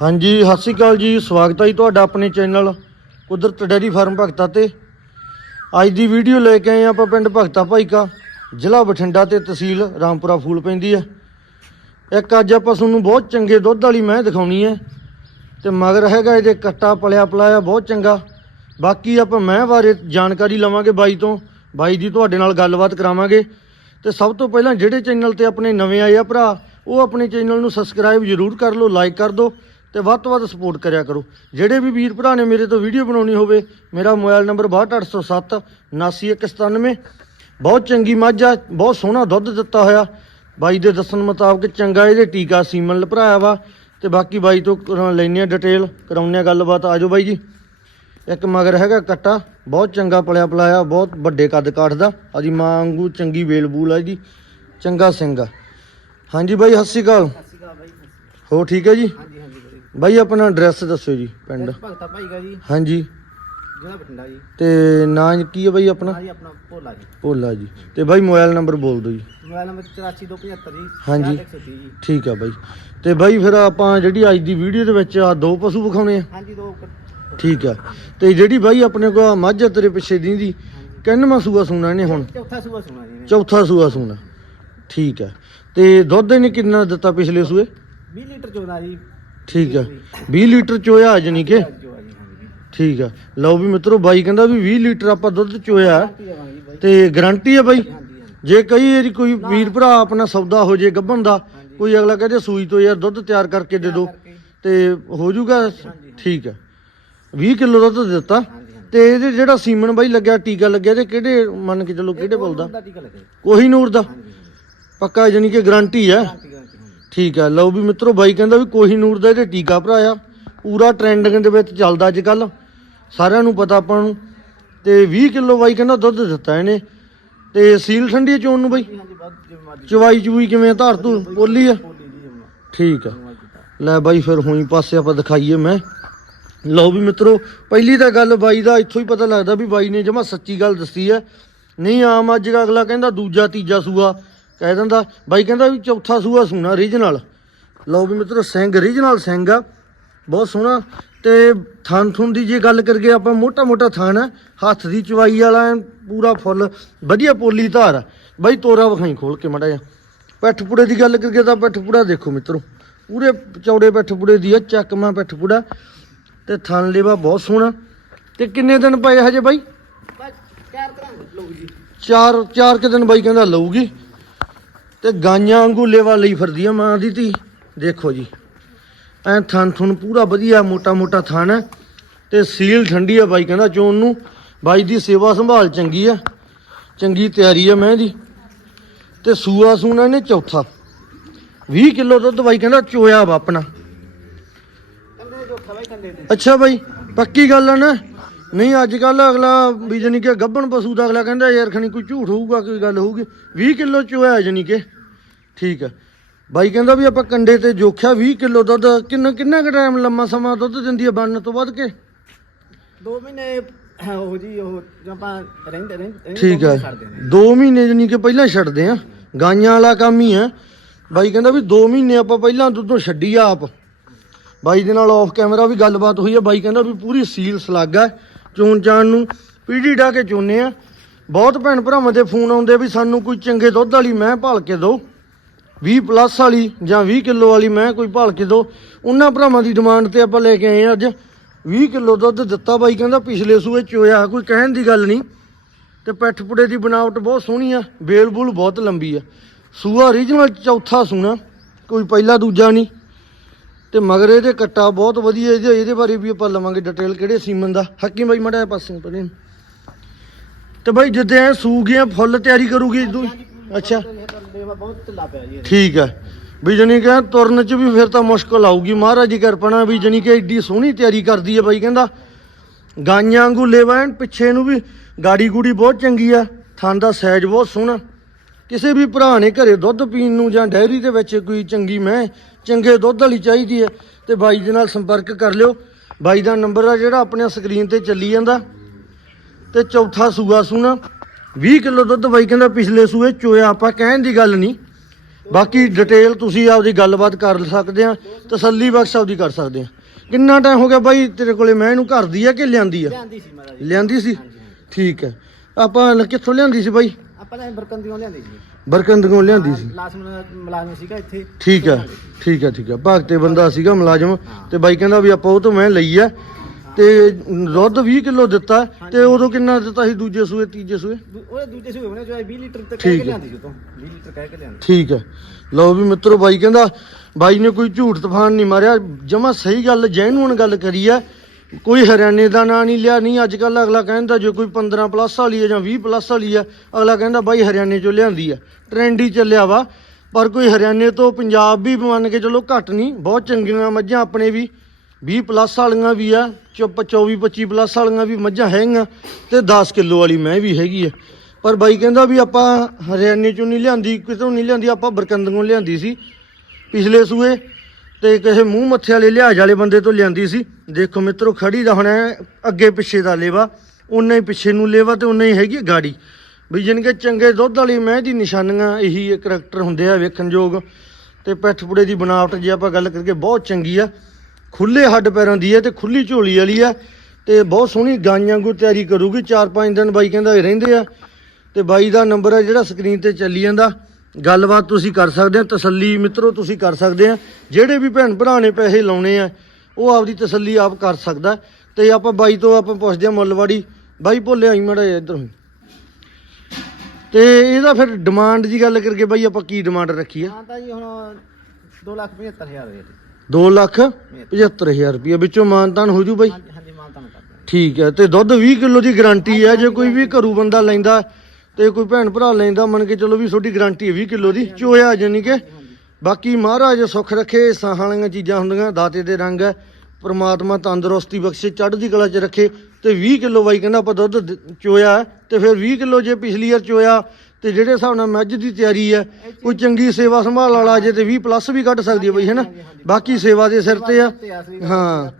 ਹਾਂਜੀ, ਸਤਿ ਸ਼੍ਰੀ ਅਕਾਲ ਜੀ। ਸਵਾਗਤ ਹੈ ਜੀ ਤੁਹਾਡਾ ਆਪਣੇ ਚੈਨਲ ਕੁਦਰਤ ਡੈਰੀ ਫਾਰਮ ਭਗਤਾ ਤੇ। ਅੱਜ ਦੀ ਵੀਡੀਓ ਲੈ ਕੇ ਆਏ ਹਾਂ ਆਪਾਂ ਪਿੰਡ ਭਗਤਾ ਭਾਈਕਾ, ਜ਼ਿਲ੍ਹਾ ਬਠਿੰਡਾ ਤੇ ਤਹਿਸੀਲ ਰਾਮਪੁਰਾ, ਫੂਲ ਪੈਂਦੀ ਹੈ। ਇੱਕ ਅੱਜ ਆਪਾਂ ਤੁਹਾਨੂੰ ਬਹੁਤ ਚੰਗੇ ਦੁੱਧ ਵਾਲੀ ਮੈਂ ਦਿਖਾਉਣੀ ਹੈ ਤੇ ਮਗਰ ਹੈਗਾ ਇਹਦੇ ਕੱਟਾ ਪਲਿਆ ਪਲਾਇਆ ਬਹੁਤ ਚੰਗਾ। ਬਾਕੀ ਆਪਾਂ ਮੈਂ ਬਾਰੇ ਜਾਣਕਾਰੀ ਲਵਾਂਗੇ ਬਾਈ ਤੋਂ। ਬਾਈ ਦੀ ਤੁਹਾਡੇ ਨਾਲ ਗੱਲਬਾਤ ਕਰਾਵਾਂਗੇ। ਤੇ ਸਭ ਤੋਂ ਪਹਿਲਾਂ ਜਿਹੜੇ ਚੈਨਲ ਤੇ ਆਪਣੇ ਨਵੇਂ ਆਏ ਆ ਭਰਾ, ਉਹ ਆਪਣੇ ਚੈਨਲ ਨੂੰ ਸਬਸਕ੍ਰਾਈਬ ਜ਼ਰੂਰ ਕਰ ਲਓ, ਲਾਈਕ ਕਰ ਦਿਓ। ਤੇ ਵੱਧ ਤੋਂ ਵੱਧ ਸਪੋਰਟ ਕਰਿਆ ਕਰੋ। ਜਿਹੜੇ ਵੀ ਵੀਰ ਭਰਾ ਨੇ ਮੇਰੇ ਤੋਂ ਵੀਡੀਓ ਬਣਾਉਣੀ ਹੋਵੇ ਮੇਰਾ ਮੋਬਾਈਲ ਨੰਬਰ 62807 79197 ਬਹੁਤ ਚੰਗੀ ਮੱਝ ਆ ਬਹੁਤ ਸੋਹਣਾ ਦੁੱਧ ਦਿੱਤਾ ਹੋਇਆ। ਬਾਈ ਦੇ ਦੱਸਣ ਮੁਤਾਬਕ ਚੰਗਾ ਇਹਦੇ ਟੀਕਾ ਸੀਮਨ ਲਭਰਾਇਆ ਵਾ। ਤੇ ਬਾਕੀ ਬਾਈ ਤੋਂ ਲੈਣੇ ਆ ਡਿਟੇਲ ਕਰਾਉਂਦੇ ਆ ਗੱਲਬਾਤ। ਆਜੋ ਬਾਈ ਜੀ। ਇੱਕ ਮਗਰ ਹੈਗਾ ਕੱਟਾ ਬਹੁਤ ਚੰਗਾ ਪਲਿਆ ਪਲਾਇਆ ਬਹੁਤ ਵੱਡੇ ਕੱਦ ਕਾਠ ਦਾ ਆਦੀ ਮਾਂ ਵਾਂਗੂ ਚੰਗੀ ਵੇਲ ਬੂਲ ਆ ਜੀ। ਚੰਗਾ ਸਿੰਘ ਆ। ਹਾਂਜੀ ਬਾਈ ਸਤਿ ਸ਼੍ਰੀ ਅਕਾਲ। ਸਤਿ ਸ਼੍ਰੀ ਅਕਾਲ ਬਾਈ ਸਤਿ ਸ਼੍ਰੀ ਹੋ ਠੀਕ ਹੈ ਜੀ? ਅਕਾਲ। ਹਾਂਜੀ ਹਾਂਜੀ ਬਾਈ ਆਪਣਾ ਐਡਰੈਸ ਦੱਸਿਓ ਜੀ ਪਿੰਡ। ਭਗਤਾ ਜੀ। ਹਾਂਜੀ। ਜ਼ਿਲ੍ਹਾ ਬਠਿੰਡਾ ਜੀ। ਤੇ ਨਾਂ ਕੀ ਹੈ ਬਾਈ ਆਪਣਾ? ਹਾਂ ਜੀ ਆਪਣਾ ਭੋਲਾ ਜੀ। ਭੋਲਾ ਜੀ। ਤੇ ਬਾਈ ਮੋਬਾਈਲ ਨੰਬਰ ਬੋਲ ਦਿਓ ਜੀ। ਮੋਬਾਈਲ ਨੰਬਰ 84275 ਜੀ ਹਾਂਜੀ। 6130 ਜੀ। ਠੀਕ ਆ ਬਾਈ। ਤੇ ਬਾਈ ਫਿਰ ਆਪਾਂ ਜਿਹੜੀ ਅੱਜ ਦੀ ਵੀਡੀਓ ਦੇ ਵਿੱਚ ਆ ਦੋ ਪਸ਼ੂ ਵਿਖਾਉਣੇ ਆ। ਹਾਂਜੀ ਦੋ ਕ- ਠੀਕ ਆ। ਤੇ ਜਿਹੜੀ ਬਾਈ ਆਪਣੇ ਕੋਲ ਆਹ ਮੱਝ ਆ ਤੇਰੇ ਪਿੱਛੇ ਦੀ ਦੀ ਹਾਂਜੀ। ਕਿੰਨਵਾਂ ਸੂਆ ਸੂਣਾ ਇਹਨੇ ਹੁਣ? ਚੌਥਾ ਸੂਆ ਸੁਣਾ ਜੀ ਚੌਥਾ ਸੂਆ ਸੂਣਾ। ਠੀਕ ਆ। ਤੇ ਦੁੱਧ ਇਹਨੇ ਕਿੰਨਾ ਦਿੱਤਾ ਪਿਛਲੇ ਸੂਏ? 20 ਲੀਟਰ ਚੋਦਾ ਜੀ। ਠੀਕ ਆ। 20 ਲੀਟਰ ਚੋਇਆ ਜਾਨੀ ਕਿ? ਠੀਕ ਆ। ਲਓ ਵੀ ਮਿੱਤਰੋ ਬਾਈ ਕਹਿੰਦਾ ਵੀ 20 ਲੀਟਰ ਆਪਾਂ ਦੁੱਧ ਚੋਇਆ। ਤੇ ਗਾਰੰਟੀ ਆ ਬਾਈ? ਜੇ ਕਈ ਵਾਰੀ ਕੋਈ ਵੀਰ ਭਰਾ ਆਪਣਾ ਸੌਦਾ ਹੋ ਜੇ ਗੱਭਣ ਦਾ ਕੋਈ ਅਗਲਾ ਕਹਦੇ ਸੂਈ ਤੋਂ ਯਾਰ ਦੁੱਧ ਤਿਆਰ ਕਰਕੇ ਦੇ ਦਿਓ ਤੇ ਹੋ ਜਾਊਗਾ ਠੀਕ ਆ। 20 ਕਿਲੋ ਦੁੱਧ ਦਿੱਤਾ। ਤੇ ਇਹਦੇ ਜਿਹੜਾ ਸੀਮਨ ਬਾਈ ਲੱਗਿਆ ਟੀਕਾ ਲੱਗਿਆ ਤੇ ਕਿਹੜੇ ਮੰਨ ਕੇ ਚੱਲੋ ਕਿਹੜੇ ਬੋਲਦਾ? ਦਾ ਟੀਕਾ ਲੱਗਾ ਜੀ ਕੋਹੀ ਨੂਰ ਦਾ। ਪੱਕਾ ਜਾਨੀ ਕਿ ਗਾਰੰਟੀ ਹੈ ਠੀਕ ਆ। ਲਓ ਵੀ ਮਿੱਤਰੋ, ਬਾਈ ਕਹਿੰਦਾ ਵੀ ਕੋਹੀ ਨੂਰ ਦਾ ਇਹਦੇ ਟੀਕਾ ਭਰਾਇਆ, ਪੂਰਾ ਟ੍ਰੈਂਡਿੰਗ ਦੇ ਵਿੱਚ ਚੱਲਦਾ ਅੱਜ ਕੱਲ ਸਾਰਿਆਂ ਨੂੰ ਪਤਾ ਆਪਾਂ ਨੂੰ। ਤੇ 20 ਕਿਲੋ ਬਾਈ ਕਹਿੰਦਾ ਦੁੱਧ ਦਿੱਤਾ ਇਹਨੇ। ਤੇ ਸੀਲ ਠੰਡੀ ਚੋਣ ਨੂੰ ਬਾਈ? ਚਵਾਈ ਚੂਈ ਕਿਵੇਂ ਧਾਰ ਤੂੰ ਪੋਲੀ ਆ? ਬੋਲੀ ਜੀ ਠੀਕ ਆ। ਲੈ ਬਾਈ ਫਿਰ ਹੋਈ ਪਾਸੇ ਆਪਾਂ ਦਿਖਾਈਏ ਮੈਂ। ਲਓ ਵੀ ਮਿੱਤਰੋ, ਪਹਿਲੀ ਤਾਂ ਗੱਲ ਬਾਈ ਦਾ ਇੱਥੋਂ ਹੀ ਪਤਾ ਲੱਗਦਾ ਵੀ ਬਾਈ ਨੇ ਜਮਾ ਸੱਚੀ ਗੱਲ ਦੱਸੀ ਹੈ ਨਹੀਂ ਆਮ ਅੱਜ ਅਗਲਾ ਕਹਿੰਦਾ ਦੂਜਾ ਤੀਜਾ ਸੂਆ। ਕਹਿ ਦਿੰਦਾ ਬਾਈ ਕਹਿੰਦਾ ਵੀ ਚੌਥਾ ਸੂਆ ਸੂਣਾ ਰੀਜਨਲ ਲਓ ਵੀ ਮਿੱਤਰੋ ਸਿੰਘ ਰੀਜਨਲ ਸਿੰਘ ਆ ਬਹੁਤ ਸੋਹਣਾ। ਤੇ ਥਣ ਥੁਣ ਦੀ ਜੇ ਗੱਲ ਕਰਗੇ ਆਪਾਂ ਮੋਟਾ ਮੋਟਾ ਥਣ ਹੱਥ ਦੀ ਚਵਾਈ ਵਾਲਾ ਪੂਰਾ ਫੁੱਲ ਵਧੀਆ ਪੋਲੀ ਧਾਰ ਬਾਈ ਤੋਰਾ ਵਿਖਾਈ ਖੋਲ ਕੇ ਮੜਾ ਜਾ ਪੈਠ ਪੁੜੇ ਦੀ ਗੱਲ ਕਰਗੇ ਤਾਂ ਪੈਠ ਪੁੜਾ ਦੇਖੋ ਮਿੱਤਰੋ ਪੂਰੇ ਚੌੜੇ ਪੈਠ ਪੁੜੇ ਦੀ ਆ ਚੱਕਮਾ ਪੈਠ ਪੁੜਾ ਤੇ ਥਣ ਲੇਵਾ ਬਹੁਤ ਸੋਹਣਾ। ਤੇ ਕਿੰਨੇ ਦਿਨ ਪਏ ਹਜੇ ਬਾਈ? ਚਾਰ ਚਾਰ ਕੁ ਦਿਨ ਬਾਈ ਕਹਿੰਦਾ ਲਊਗੀ। ਤੇ ਗਾਈਆਂ ਵਾਂਗੂ ਲੇਵਾ ਲਈ ਫਿਰਦੀ ਆ ਮਾਂ ਦੀ ਧੀ। ਦੇਖੋ ਜੀ, ਐ ਥਣ ਥੁਣ ਪੂਰਾ ਵਧੀਆ ਮੋਟਾ ਮੋਟਾ ਥਣ ਹੈ ਤੇ ਸੀਲ ਠੰਡੀ ਆ ਬਾਈ ਕਹਿੰਦਾ ਚੋਣ ਨੂੰ। ਬਾਈ ਦੀ ਸੇਵਾ ਸੰਭਾਲ ਚੰਗੀ ਆ, ਚੰਗੀ ਤਿਆਰੀ ਆ ਮੈਂ ਦੀ ਤੇ ਸੂਆ ਸੂਣਾ ਇਹਨੇ ਚੌਥਾ। 20 ਕਿਲੋ ਦੁੱਧ ਬਾਈ ਕਹਿੰਦਾ ਚੋਇਆ ਵਾ ਆਪਣਾ। ਅੱਛਾ ਬਾਈ, ਪੱਕੀ ਗੱਲ ਆ ਨਾ? ਨਹੀਂ, ਅੱਜ ਕੱਲ ਅਗਲਾ ਵੀ ਜਾਨੀ ਕਿ ਗੱਬਣ ਪਸ਼ੂ ਦਾ ਅਗਲਾ ਕਹਿੰਦਾ ਯਾਰ ਖਣੀ ਕੋਈ ਝੂਠ ਹੋਊਗਾ, ਕੋਈ ਗੱਲ ਹੋਊਗੀ। 20 ਕਿਲੋ ਚੋਇਆ ਜਾਨੀ ਕਿ। ਠੀਕ ਆ। ਬਾਈ ਕਹਿੰਦਾ ਵੀ ਆਪਾਂ ਕੰਡੇ ਤੇ ਜੋਖਿਆ 20 ਕਿਲੋ ਦੁੱਧ ਕਿੰਨਾ ਕਿੰਨਾ ਕੁ ਟਾਈਮ ਲੰਮਾ ਸਮਾਂ ਦੁੱਧ ਦਿੰਦੀ ਆ ਬਣਨ ਤੋਂ ਵੱਧ ਕੇ? ਦੋ ਮਹੀਨੇ ਉਹ ਜੀ ਉਹ ਆਪਾਂ ਰਹਿੰਦੇ ਰਹਿੰਦੇ ਠੀਕ ਆ। ਨੇ। 2 ਮਹੀਨੇ ਜਾਨੀ ਕਿ ਪਹਿਲਾਂ ਛੱਡਦੇ ਆ। ਗਾਈਆਂ ਵਾਲਾ ਕੰਮ ਹੀ ਆ। ਬਾਈ ਕਹਿੰਦਾ ਵੀ 2 ਮਹੀਨੇ ਆਪਾਂ ਪਹਿਲਾਂ ਦੁੱਧੋਂ ਛੱਡੀ ਆ ਆਪ। ਬਾਈ ਦੇ ਨਾਲ ਆਫ ਕੈਮਰਾ ਵੀ ਗੱਲਬਾਤ ਹੋਈ ਆ। ਬਾਈ ਕਹਿੰਦਾ ਵੀ ਪੂਰੀ ਸੀਲ ਸਲਾਗਾ ਚੋਣ ਚਾਣ ਨੂੰ। ਪੀੜੀ ਢਾ ਕੇ ਚੋਨੇ ਆ। ਬਹੁਤ ਭੈਣ ਭਰਾਵਾਂ ਦੇ ਫੋਨ ਆਉਂਦੇ ਵੀ ਸਾਨੂੰ ਕੋਈ ਚੰਗੇ ਦੁੱਧ ਵਾਲੀ ਮੈਂ ਭਾਲ ਕੇ ਦਿਓ। 20 ਪਲੱਸ ਵਾਲੀ ਜਾਂ 20 ਕਿਲੋ ਵਾਲੀ ਮੈਂ ਕੋਈ ਭਾਲ ਕੇ ਦੋ। ਉਹਨਾਂ ਭਰਾਵਾਂ ਦੀ ਡਿਮਾਂਡ ਤੇ ਆਪਾਂ ਲੈ ਕੇ ਆਏ ਆ ਅੱਜ। 20 ਕਿਲੋ ਦੁੱਧ ਦਿੱਤਾ ਬਾਈ, ਕਹਿੰਦਾ ਪਿਛਲੇ ਸੂਏ ਚੋਇਆ ਕੋਈ ਕਹਿਣ ਦੀ ਗੱਲ ਨਹੀਂ। ਤੇ ਪੈਠ ਪੁੜੇ ਦੀ ਬਣਾਵਟ ਬਹੁਤ ਸੋਹਣੀ ਆ, ਬੇਲ ਬੂਲ ਬਹੁਤ ਲੰਬੀ ਆ। ਸੂਆ ਰੀਜਨਲ ਚੌਥਾ ਸੂਣਾ, ਕੋਈ ਪਹਿਲਾ ਦੂਜਾ ਨਹੀਂ। ਤੇ ਮਗਰ ਇਹਦੇ ਕੱਟਾ ਬਹੁਤ ਵਧੀਆ ਇਹਦੇ ਇਹਦੇ ਬਾਰੇ ਵੀ ਆਪਾਂ ਲਵਾਂਗੇ ਡਿਟੇਲ ਕਿਹੜੇ ਸੀਮਨ ਦਾ। ਹੱਕੀ ਬਾਈ, ਮੜਾ ਪਾਸੇ ਪਰੇ। ਨੂੰ। ਤੇ ਬਾਈ, ਜਿੱਦਾਂ ਐ ਸੂ ਗਿਆ ਫੁੱਲ ਤਿਆਰੀ ਕਰੂਗੀ ਤੂੰ ਅੱਛਾ। ਬਹੁਤ ਢਿੱਲਾ ਪਿਆ ਜੀ ਠੀਕ ਹੈ। ਵੀ ਜਣੀ ਕਿ ਤੁਰਨ ਚ ਵੀ ਫਿਰ ਤਾਂ ਮੁਸ਼ਕਲ ਆਊਗੀ। ਮਹਾਰਾਜ ਦੀ ਕਿਰਪਾ ਵੀ ਜਣੀ ਕਿ ਐਡੀ ਸੋਹਣੀ ਤਿਆਰੀ ਕਰਦੀ ਹੈ ਬਾਈ ਕਹਿੰਦਾ। ਗਾਈਆਂ ਵਾਂਗੂ ਲੇਵਾ ਐਨ ਪਿੱਛੇ ਨੂੰ ਵੀ ਗਾੜੀ ਗੂੜੀ ਬਹੁਤ ਚੰਗੀ ਆ। ਥਣ ਦਾ ਸਾਈਜ਼ ਬਹੁਤ ਸੋਹਣਾ। ਕਿਸੇ ਵੀ ਭਰਾ ਨੇ ਘਰੇ ਦੁੱਧ ਪੀਣ ਨੂੰ ਜਾਂ ਡੈਰੀ ਦੇ ਵਿੱਚ ਕੋਈ ਚੰਗੀ ਮੈਂ ਚੰਗੇ ਦੁੱਧ ਵਾਲੀ ਚਾਹੀਦੀ ਹੈ, ਤੇ ਬਾਈ ਦੇ ਨਾਲ ਸੰਪਰਕ ਕਰ ਲਿਓ। ਬਾਈ ਦਾ ਨੰਬਰ ਆ ਜਿਹੜਾ ਆਪਣੇ ਸਕਰੀਨ ਤੇ ਚੱਲੀ ਜਾਂਦਾ। ਤੇ ਚੌਥਾ ਸੂਆ ਸੂਣਾ। 20 ਕਿਲੋ ਦੁੱਧ ਬਾਈ ਕਹਿੰਦਾ ਪਿਛਲੇ ਸੂਏ ਚੋਇਆ ਆਪਾਂ ਕਹਿਣ ਦੀ ਗੱਲ ਨਹੀਂ। ਬਾਕੀ ਡਿਟੇਲ ਤੁਸੀਂ ਆਪਦੀ ਗੱਲਬਾਤ ਕਰ ਸਕਦੇ ਆ ਤਸੱਲੀ ਬਖਸ਼ ਆਪਦੀ ਕਰ ਸਕਦੇ ਆ। ਕਿੰਨਾ ਟਾਈਮ ਹੋ ਗਿਆ ਬਾਈ ਤੇਰੇ ਕੋਲੇ ਮੈਂ ਇਹਨੂੰ ਘਰ ਦੀ ਆ ਕਿ ਲਿਆਂਦੀ ਆ? ਲਿਆਂਦੀ ਸੀ ਮਹਾਰਾਜ ਲਿਆਂਦੀ। ਠੀਕ ਹੈ। ਆਪਾਂ ਲ- ਕਿੱਥੋਂ ਲਿਆਂਦੀ ਸੀ ਬਾਈ? ਆਪਾਂ ਬਰਕੰਦੀਆਂ ਲਿਆਂਦੀ ਸੀ। ਬਰਕੰਦਗੋਂ ਲਿਆਂਦੀ ਸੀ। ਲਾਸਟ ਮੁਲਾਜ਼ਮ ਸੀਗਾ ਇੱਥੇ। ਠੀਕ ਹੈ ਠੀਕ ਹੈ ਠੀਕ ਹੈ। ਭਗਤੇ ਬੰਦਾ ਸੀਗਾ ਮੁਲਾਜ਼ਮ ਤੇ ਬਾਈ ਕਹਿੰਦਾ ਵੀ ਆਪਾਂ ਉਹ ਤੋਂ ਮੈਂ ਲਈ ਆ। ਤੇ ਦੁੱਧ 20 ਕਿਲੋ ਦਿੱਤਾ ਤੇ ਉਦੋਂ ਕਿੰਨਾ ਦਿੱਤਾ ਸੀ? ਦੂਜੇ ਸੂਏ ਤੀਜੇ ਸੂਏ? ਉਹਦੇ ਦੂਜੇ ਸੂਏ ਹੋਣੇ ਜੋ 20 ਲੀਟਰ ਤੱਕ ਕਹਿ ਹੈ। ਕੇ ਲਿਆਂਦੀ ਸੀ ਉਹ ਤੋਂ 20 ਲੀਟਰ ਕਹਿ ਕੇ ਲਿਆਂਦੀ ਠੀਕ ਹੈ। ਲਓ ਵੀ ਮਿੱਤਰੋ ਬਾਈ ਕਹਿੰਦਾ ਬਾਈ ਨੇ ਕੋਈ ਝੂਠ ਤੂਫਾਨ ਨਹੀਂ ਮਾਰਿਆ। ਜਮਾ ਸਹੀ ਗੱਲ ਜੈਨੂਨ ਗੱਲ ਕਰੀ ਆ ਕੋਈ ਹਰਿਆਣੇ ਦਾ ਨਾਂ ਨਹੀਂ ਲਿਆ ਨਹੀਂ ਅੱਜ ਕੱਲ ਅਗਲਾ ਕਹਿੰਦਾ ਜੇ ਕੋਈ 15 ਪਲੱਸ ਵਾਲੀ ਹੈ ਜਾਂ 20 ਪਲੱਸ ਵਾਲੀ ਆ ਅਗਲਾ ਕਹਿੰਦਾ ਬਾਈ ਹਰਿਆਣੇ ਚੋਂ ਲਿਆਂਦੀ ਆ ਟ੍ਰੈਂਡ ਹੀ ਚੱਲਿਆ ਵਾ। ਪਰ ਕੋਈ ਹਰਿਆਣੇ ਤੋਂ ਪੰਜਾਬ ਵੀ ਮੰਨ ਕੇ ਚਲੋ ਘੱਟ ਨਹੀਂ ਬਹੁਤ ਚੰਗੀਆਂ ਮੱਝਾਂ ਆਪਣੇ ਵੀ। 20 ਪਲੱਸ ਵਾਲੀਆਂ ਵੀ ਆ, ਚੁੱਪ 24 25 ਪਲੱਸ ਵਾਲੀਆਂ ਵੀ ਮੱਝਾਂ ਹੈਗੀਆਂ ਤੇ 10 ਕਿਲੋ ਵਾਲੀ ਮੈਂ ਵੀ ਹੈਗੀ ਆ। ਪਰ ਬਾਈ ਕਹਿੰਦਾ ਵੀ ਆਪਾਂ ਹਰਿਆਣੇ ਚੋਂ ਨਹੀਂ ਲਿਆਂਦੀ, ਕਿਤੋਂ ਨਹੀਂ ਲਿਆਂਦੀ, ਆਪਾਂ ਬਰਕੰਦਗੋਂ ਲਿਆਂਦੀ ਸੀ ਪਿਛਲੇ ਸੂਏ ਤੇ ਕਿਸੇ ਮੂੰਹ ਮੱਥੇ ਵਾਲੇ, ਲਿਹਾਜ਼ ਵਾਲੇ ਬੰਦੇ ਤੋਂ ਲਿਆਂਦੀ ਸੀ। ਦੇਖੋ ਮਿੱਤਰੋ, ਖੜੀ ਦਾ ਹੁਣ ਅੱਗੇ ਪਿੱਛੇ ਦਾ ਲੇਵਾ ਉਨਾ ਹੀ ਪਿੱਛੇ ਨੂੰ ਲੇਵਾ ਤੇ ਉਨਾ ਹੀ ਹੈਗੀ ਗਾੜੀ। ਵੀ ਜਾਣੀ ਕਿ ਚੰਗੇ ਦੁੱਧ ਵਾਲੀ ਮੈਂ ਦੀ ਨਿਸ਼ਾਨੀਆਂ ਇਹੀ ਕਰੈਕਟਰ ਹੁੰਦੇ ਆ ਵੇਖਣਯੋਗ ਤੇ ਪਿੱਠ ਪੁੜੇ ਦੀ ਬਣਾਵਟ ਜੇ ਆਪਾਂ ਗੱਲ ਕਰਕੇ ਬਹੁਤ ਚੰਗੀ ਆ। ਖੁੱਲੇ ਹੱਡ ਪੈਰਾਂ ਦੀ ਹੈ ਤੇ ਖੁੱਲੀ ਝੋਲੀ ਵਾਲੀ ਹੈ ਤੇ ਬਹੁਤ ਸੋਹਣੀ ਗਾਈਆਂ ਨੂੰ ਤਿਆਰੀ ਕਰੂਗੀ। 4-5 ਦਿਨ ਬਾਈ ਕਹਿੰਦਾ ਇਹ ਰਹਿੰਦੇ ਆ। ਤੇ ਬਾਈ ਦਾ ਨੰਬਰ ਹੈ ਜਿਹੜਾ ਸਕਰੀਨ ਤੇ ਚੱਲੀ ਜਾਂਦਾ। ਗੱਲਬਾਤ ਤੁਸੀਂ ਕਰ ਸਕਦੇ ਹੋ ਤਸੱਲੀ ਮਿੱਤਰੋ, ਤੁਸੀਂ ਕਰ ਸਕਦੇ ਆ। ਜਿਹੜੇ ਵੀ ਭੈਣ ਭਰਾ ਨੇ ਪੈਸੇ ਲਾਉਣੇ ਆ, ਉਹ ਆਪਦੀ ਤਸੱਲੀ ਆਪ ਕਰ ਸਕਦਾ। ਤੇ ਆਪਾਂ ਬਾਈ ਤੋਂ ਆਪਾਂ ਪੁੱਛਦੇ ਆ ਮੁੱਲਵਾੜੀ। ਬਾਈ ਭੋਲੇ ਆਈ ਮੜਾ ਇੱਧਰ। ਨੂੰ ਤੇ ਇਹਦਾ ਫਿਰ ਡਿਮਾਂਡ ਦੀ ਗੱਲ ਕਰਕੇ ਬਾਈ ਆਪਾਂ ਕੀ ਡਿਮਾਂਡ ਰੱਖੀ ਆ? ਹਾਂ ਤਾਂ ਜੀ ਹੁਣ 2 ਲੱਖ 75000 ਰੁਪਏ 2 ਲੱਖ 75000 ਰੁਪਏ ਵਿੱਚੋਂ ਮਾਨਤਾਨ ਹੋ ਜੂ ਬਾਈ? ਹਾਂਜੀ ਹਾਂਜੀ ਮਾਨ ਤੁਹਾਨੂੰ ਕਰਦਾ ਠੀਕ ਹੈ ਤੇ ਦੁੱਧ 20 ਕਿਲੋ ਦੀ ਗਾਰੰਟੀ ਹੈ। ਜੇ ਕੋਈ ਵੀ ਘਰੂ ਬੰਦਾ ਲੈਂਦਾ ਤੇ ਕੋਈ ਭੈਣ ਭਰਾ ਲੈਂਦਾ ਮੰਨ ਕੇ ਚਲੋ ਵੀ ਤੁਹਾਡੀ ਗਾਰੰਟੀ ਹੈ 20 ਕਿਲੋ ਦੀ ਚੋਇਆ ਜਾਨੀ ਕਿ ਬਾਕੀ ਮਹਾਰਾਜ ਸੁੱਖ ਰੱਖੇ ਸਾਹਾਂ ਵਾਲੀਆਂ ਚੀਜ਼ਾਂ ਹੁੰਦੀਆਂ ਦਾਤੇ ਦੇ ਰੰਗ ਹੈ ਪ੍ਰਮਾਤਮਾ ਤੰਦਰੁਸਤੀ ਬਖਸ਼ੇ ਚੜ੍ਹਦੀ ਕਲਾ 'ਚ ਰੱਖੇ ਤੇ 20 ਕਿਲੋ ਬਾਈ ਕਹਿੰਦਾ ਆਪਾਂ ਦੁੱਧ ਦ- ਚੋਇਆ ਤੇ ਫਿਰ 20 ਕਿਲੋ ਜੇ ਪਿਛਲੀ ਵਾਰ ਚੋਇਆ ਤੇ ਜਿਹੜੇ ਹਿਸਾਬ ਨਾਲ ਮੱਝ ਦੀ ਤਿਆਰੀ ਹੈ ਕੋਈ ਚੰਗੀ ਸੇਵਾ ਸੰਭਾਲ ਵਾਲਾ ਜੇ ਤੇ 20 ਪਲੱਸ ਵੀ ਕੱਢ ਸਕਦੀ ਹੈ ਬਈ ਹੈਨਾ? ਬਾਕੀ ਸੇਵਾ ਦੇ ਸਿਰ ਤੇ ਆ। ਹਾਂ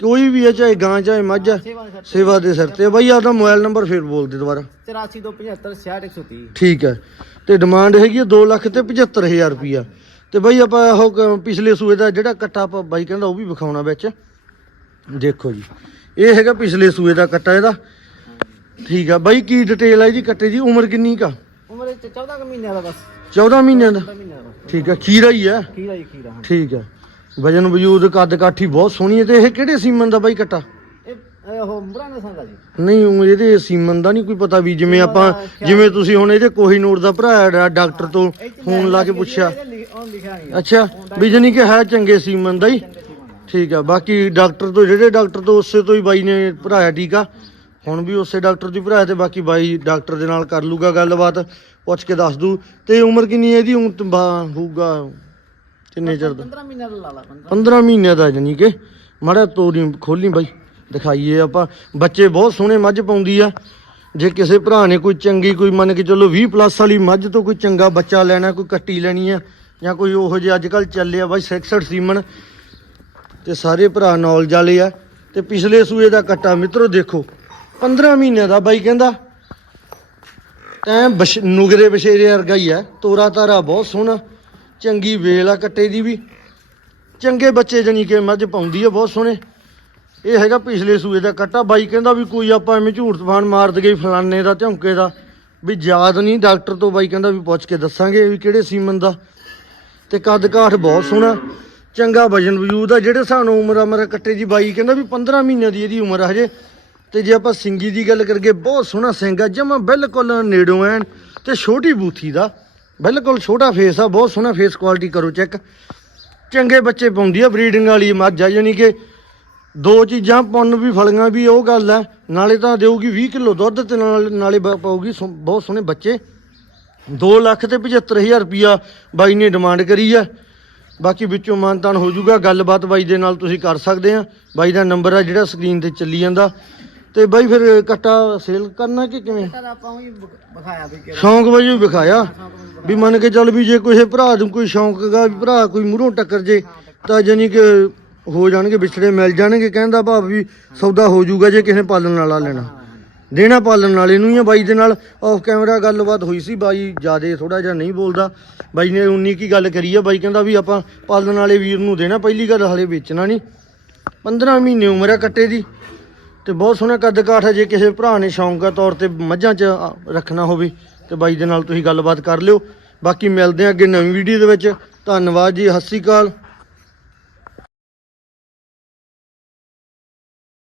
ਕੋਈ ਵੀ ਹੈ ਚਾਹੇ ਗਾਂ ਚਾਹੇ ਮੱਝ ਆ, ਸੇਵਾ ਦੇ ਸਿਰ ਤੇ ਆ। ਬਾਈ ਆਪਦਾ ਮੋਬਾਈਲ ਨੰਬਰ ਫੇਰ ਬੋਲ ਦੇ ਦੁਬਾਰਾ। 8425 66130 ਠੀਕ ਹੈ। ਤੇ ਡਿਮਾਂਡ ਹੈਗੀ 2 ਲੱਖ ਤੇ 75000 ਰੁਪਿਆ ਤੇ ਬਾਈ ਆਪਾਂ ਉਹ ਪਿਛਲੇ ਸੂਏ ਦਾ ਜਿਹੜਾ ਕੱਟਾ ਆਪਾਂ ਬਾਈ ਕਹਿੰਦਾ ਉਹ ਵੀ ਵਿਖਾਉਣਾ ਵਿੱਚ। ਦੇਖੋ ਜੀ। ਇਹ ਹੈਗਾ ਪਿਛਲੇ ਸੂਏ ਦਾ ਕੱਟਾ ਇਹਦਾ। ਠੀਕ ਆ। ਬਾਈ ਕੀ ਡਿਟੇਲ ਹੈ ਜੀ ਕੱਟੇ ਦੀ? ਉਮਰ ਕਿੰਨੀ ਕਾ ਉਮਰ ਚ 14 ਕੁ ਮਹੀਨਿਆਂ ਦਾ ਬਸ। 14 ਮਹੀਨਿਆਂ ਦਾ? 14 ਮਹੀਨਿਆਂ ਦਾ ਬਸ। ਠੀਕ ਆ ਖੀਰਾ ਹੀ ਹੈ ਖੀਰਾ ਜੀ ਖੀਰਾ ਹਾਂ ਠੀਕ ਹੈ ਵਜਨ ਵਜੂਦ ਕੱਦ ਕਾਠੀ ਬਹੁਤ ਸੋਹਣੀ ਹੈ ਤੇ ਇਹ ਕਿਹੜੇ ਸੀਮਨ ਦਾ ਬਾਈ ਕੱਟਾ? ਇਹ ਉਹ ਮੁਰਾਨਾ ਸੰਗਾ ਜੀ। ਨਹੀਂ ਉਹ ਇਹਦੇ ਸੀਮਨ ਦਾ ਨਹੀਂ ਕੋਈ ਪਤਾ ਵੀ ਜਿਵੇਂ ਆਪਾਂ ਜਿਵੇਂ ਤੁਸੀਂ ਹੁਣ ਇਹਦੇ ਕੋਹੀਨੂਰ ਦਾ ਭਰਾ ਹੈ ਡਾਕਟਰ ਤੋਂ ਫੋਨ ਲਾ ਕੇ ਪੁੱਛਿਆ। ਅੱਛਾ ਵੀ ਜਾਨੀ ਕਿ ਹੈ ਚੰਗੇ ਸੀਮਨ ਦਾ ਹੀ? ਠੀਕ ਆ ਬਾਕੀ ਡਾਕਟਰ ਤੋਂ ਜਿਹੜੇ ਡਾਕਟਰ ਤੋਂ ਉਸੇ ਤੋਂ ਹੀ ਬਾਈ ਨੇ ਭਰਾਇਆ ਟੀਕਾ। ਹੁਣ ਵੀ ਉਸੇ ਡਾਕਟਰ ਹੀ ਭਰਾਇਆ ਤੇ ਬਾਕੀ ਬਾਈ ਡਾਕਟਰ ਦੇ ਨਾਲ ਕਰ ਲੂਗਾ ਗੱਲਬਾਤ ਪੁੱਛ ਕੇ ਦੱਸ ਦੂ। ਤੇ ਉਮਰ ਕਿੰਨੀ ਹੈ ਇਹਦੀ? ਉਂ ਹੋਊਗਾ ਕਿੰਨੇ ਚਿਰ ਦਾ? 15 ਮਹੀਨਿਆਂ ਦਾ ਲਾ ਲਾ 15 15 ਮਹੀਨਿਆਂ ਦਾ ਜਾਨੀ ਕਿ। ਮਾੜਾ ਤੋਰੀ ਖੋਲੀ ਬਾਈ ਦਿਖਾਈਏ ਆਪਾਂ। ਬੱਚੇ ਬਹੁਤ ਸੋਹਣੇ ਮੱਝ ਪਾਉਂਦੀ ਆ। ਜੇ ਕਿਸੇ ਭਰਾ ਨੇ ਕੋਈ ਚੰਗੀ ਕੋਈ ਮੰਨ ਕੇ ਚੱਲੋ 20 ਪਲੱਸ ਵਾਲੀ ਮੱਝ ਤੋਂ ਕੋਈ ਚੰਗਾ ਬੱਚਾ ਲੈਣਾ ਕੋਈ ਕੱਟੀ ਲੈਣੀ ਆ ਜਾਂ ਕੋਈ ਉਹੋ ਜਿਹੇ ਅੱਜ ਕੱਲ ਚੱਲੇ ਆ ਬਾਈ 66 ਸੀਮਨ ਤੇ ਸਾਰੇ ਭਰਾ ਨੌਲੇਜ ਵਾਲੇ ਆ। ਤੇ ਪਿਛਲੇ ਸੂਏ ਦਾ ਕੱਟਾ ਮਿੱਤਰੋ ਦੇਖੋ 15 ਮਹੀਨਿਆਂ ਦਾ ਬਾਈ ਕਹਿੰਦਾ, ਐ ਬਸ਼, ਨੁਗਰੇ ਬਸ਼ੇਰੇ ਵਰਗਾ ਹੀ ਆ ਤੋਰਾ ਤਾਰਾ ਬਹੁਤ ਸੋਹਣਾ, ਚੰਗੀ ਵੇਲ ਆ ਕੱਟੇ ਦੀ ਵੀ, ਚੰਗੇ ਬੱਚੇ ਜਣੀ ਕਿ ਮੱਝ ਪਾਉਂਦੀ ਆ ਬਹੁਤ ਸੋਹਣੇ। ਇਹ ਹੈਗਾ ਪਿਛਲੇ ਸੂਏ ਦਾ ਕੱਟਾ, ਬਾਈ ਕਹਿੰਦਾ ਵੀ ਕੋਈ ਆਪਾਂ ਐਵੇਂ ਝੂਠ ਤਫਾਨ ਮਾਰ ਦਗੇ ਫਲਾਨੇ ਦਾ, ਝੌਂਕੇ ਦਾ, ਵੀ ਯਾਦ ਨਹੀਂ, ਡਾਕਟਰ ਤੋਂ ਬਾਈ ਕਹਿੰਦਾ ਵੀ ਪੁੱਛ ਕੇ ਦੱਸਾਂਗੇ ਵੀ ਕਿਹੜੇ ਸੀਮਨ ਦਾ। ਤੇ ਕੱਦ ਕਾਠ ਬਹੁਤ ਸੋਹਣਾ, ਚੰਗਾ ਵਜਨ ਵਜੂਦ ਆ, ਜਿਹੜੇ ਸਾਨੂੰ ਉਮਰ ਅਮਰ ਕੱਟੇ ਦੀ, ਬਾਈ ਕਹਿੰਦਾ ਵੀ 15 ਮਹੀਨਿਆਂ ਦੀ ਇਹਦੀ ਉਮਰ ਆ ਹਜੇ। ਤੇ ਜੇ ਆਪਾਂ ਸਿੰਗੀ ਦੀ ਗੱਲ ਕਰਗੇ ਬਹੁਤ ਸੋਹਣਾ ਸਿੰਗ ਆ, ਜਮਾ ਬਿਲਕੁਲ ਨੇੜੋਂ ਐਨ ਤੇ ਛੋਟੀ ਬੂਥੀ ਦਾ। ਬਿਲਕੁਲ ਛੋਟਾ ਫੇਸ ਆ, ਬਹੁਤ ਸੋਹਣਾ ਫੇਸ ਕੁਆਲਿਟੀ ਕਰੋ ਚੈੱਕ ਚੰਗੇ ਬੱਚੇ ਪਾਉਂਦੀ ਆ ਬਰੀਡਿੰਗ ਵਾਲੀ ਮੱਝ ਆ ਯਾਨੀ ਕਿ ਦੋ ਚੀਜ਼ਾਂ ਪੁੰਨ ਵੀ ਫਲੀਆਂ ਵੀ, ਉਹ ਗੱਲ ਹੈ ਨਾਲੇ ਤਾਂ ਦੇਊਗੀ 20 ਕਿਲੋ ਦੁੱਧ ਤੇ ਨਾਲ ਨਾਲੇ ਬ- ਪਾਊਗੀ ਸੋ- ਬਹੁਤ ਸੋਹਣੇ ਬੱਚੇ। 2 ਲੱਖ ਤੇ 75000 ਰੁਪਿਆ ਬਾਈ ਨੇ ਡਿਮਾਂਡ ਕਰੀ ਆ। ਬਾਕੀ ਵਿੱਚੋਂ ਮਾਨਤਾਨ ਹੋ ਜਾਊਗਾ, ਗੱਲਬਾਤ ਬਾਈ ਦੇ ਨਾਲ ਤੁਸੀਂ ਕਰ ਸਕਦੇ ਆ। ਬਾਈ ਦਾ ਨੰਬਰ ਆ ਜਿਹੜਾ ਸਕਰੀਨ ਤੇ ਚੱਲੀ ਜਾਂਦਾ। ਤੇ ਬਾਈ ਫਿਰ ਕੱਟਾ ਸੇਲ ਕਰਨਾ ਕਿ ਕਿਵੇਂ? ਤਾਂ ਆਪਾਂ ਉਹੀ ਵਿਖ- ਵਿਖਾਇਆ ਵੀ ਸ਼ੌਂਕ ਵਜੋਂ ਵਿਖਾਇਆ। ਵੀ ਮੰਨ ਕੇ ਚੱਲ ਵੀ ਜੇ ਕੋਈ ਭਰਾ ਨੂੰ ਕੋਈ ਸ਼ੌਂਕ ਹੈਗਾ ਵੀ ਭਰਾ ਕੋਈ ਮੂਹਰੋਂ ਟੱਕਰ ਜੇ ਤਾਂ ਜਾਨੀ ਕਿ ਹੋ ਜਾਣਗੇ ਵਿਛੜੇ ਮਿਲ ਜਾਣਗੇ। ਕਹਿੰਦਾ ਭਾਵ ਵੀ ਸੌਦਾ ਹੋ ਜਾਊਗਾ ਜੇ ਕਿਸੇ ਨੇ ਪਾਲਣ ਵਾਲਾ ਲੈਣਾ। ਦੇਣਾ ਪਾਲਣ ਵਾਲੇ ਨੂੰ ਹੀ ਆ ਬਾਈ ਦੇ ਨਾਲ। ਆਫ ਕੈਮਰਾ ਗੱਲਬਾਤ ਹੋਈ ਸੀ ਬਾਈ ਜਿਆਦੇ ਥੋੜਾ ਜਿਹਾ ਨਹੀਂ ਬੋਲਦਾ। ਬਾਈ ਨੇ ਉਨੀ ਕੀ ਗੱਲ ਕਰੀ ਆ ਬਾਈ ਕਹਿੰਦਾ ਵੀ ਆਪਾਂ ਪਾਲਣ ਵਾਲੇ ਵੀਰ ਨੂੰ ਦੇਣਾ ਪਹਿਲੀ ਗੱਲ ਹਲੇ ਵੇਚਣਾ ਨਹੀਂ। 15 ਮਹੀਨੇ ਉਮਰ ਆ ਕੱਟੇ ਦੀ। ਤੇ ਬਹੁਤ ਸੋਹਣਾ ਕੱਦ ਕਾਠ ਹੈ, ਜੇ ਕਿਸੇ ਭਰਾ ਨੇ ਸ਼ੌਂਕਾ ਤੌਰ ਤੇ ਮੱਝਾਂ 'ਚ ਰੱਖਣਾ ਹੋਵੇ, ਤੇ ਬਾਈ ਦੇ ਨਾਲ ਤੁਸੀਂ ਗੱਲਬਾਤ ਕਰ ਲਿਓ। ਬਾਕੀ ਮਿਲਦੇ ਆ ਅੱਗੇ ਨਵੀਂ ਵੀਡੀਓ ਦੇ ਵਿੱਚ। ਧੰਨਵਾਦ ਜੀ, ਸਤਿ ਸ਼੍ਰੀ ਅਕਾਲ।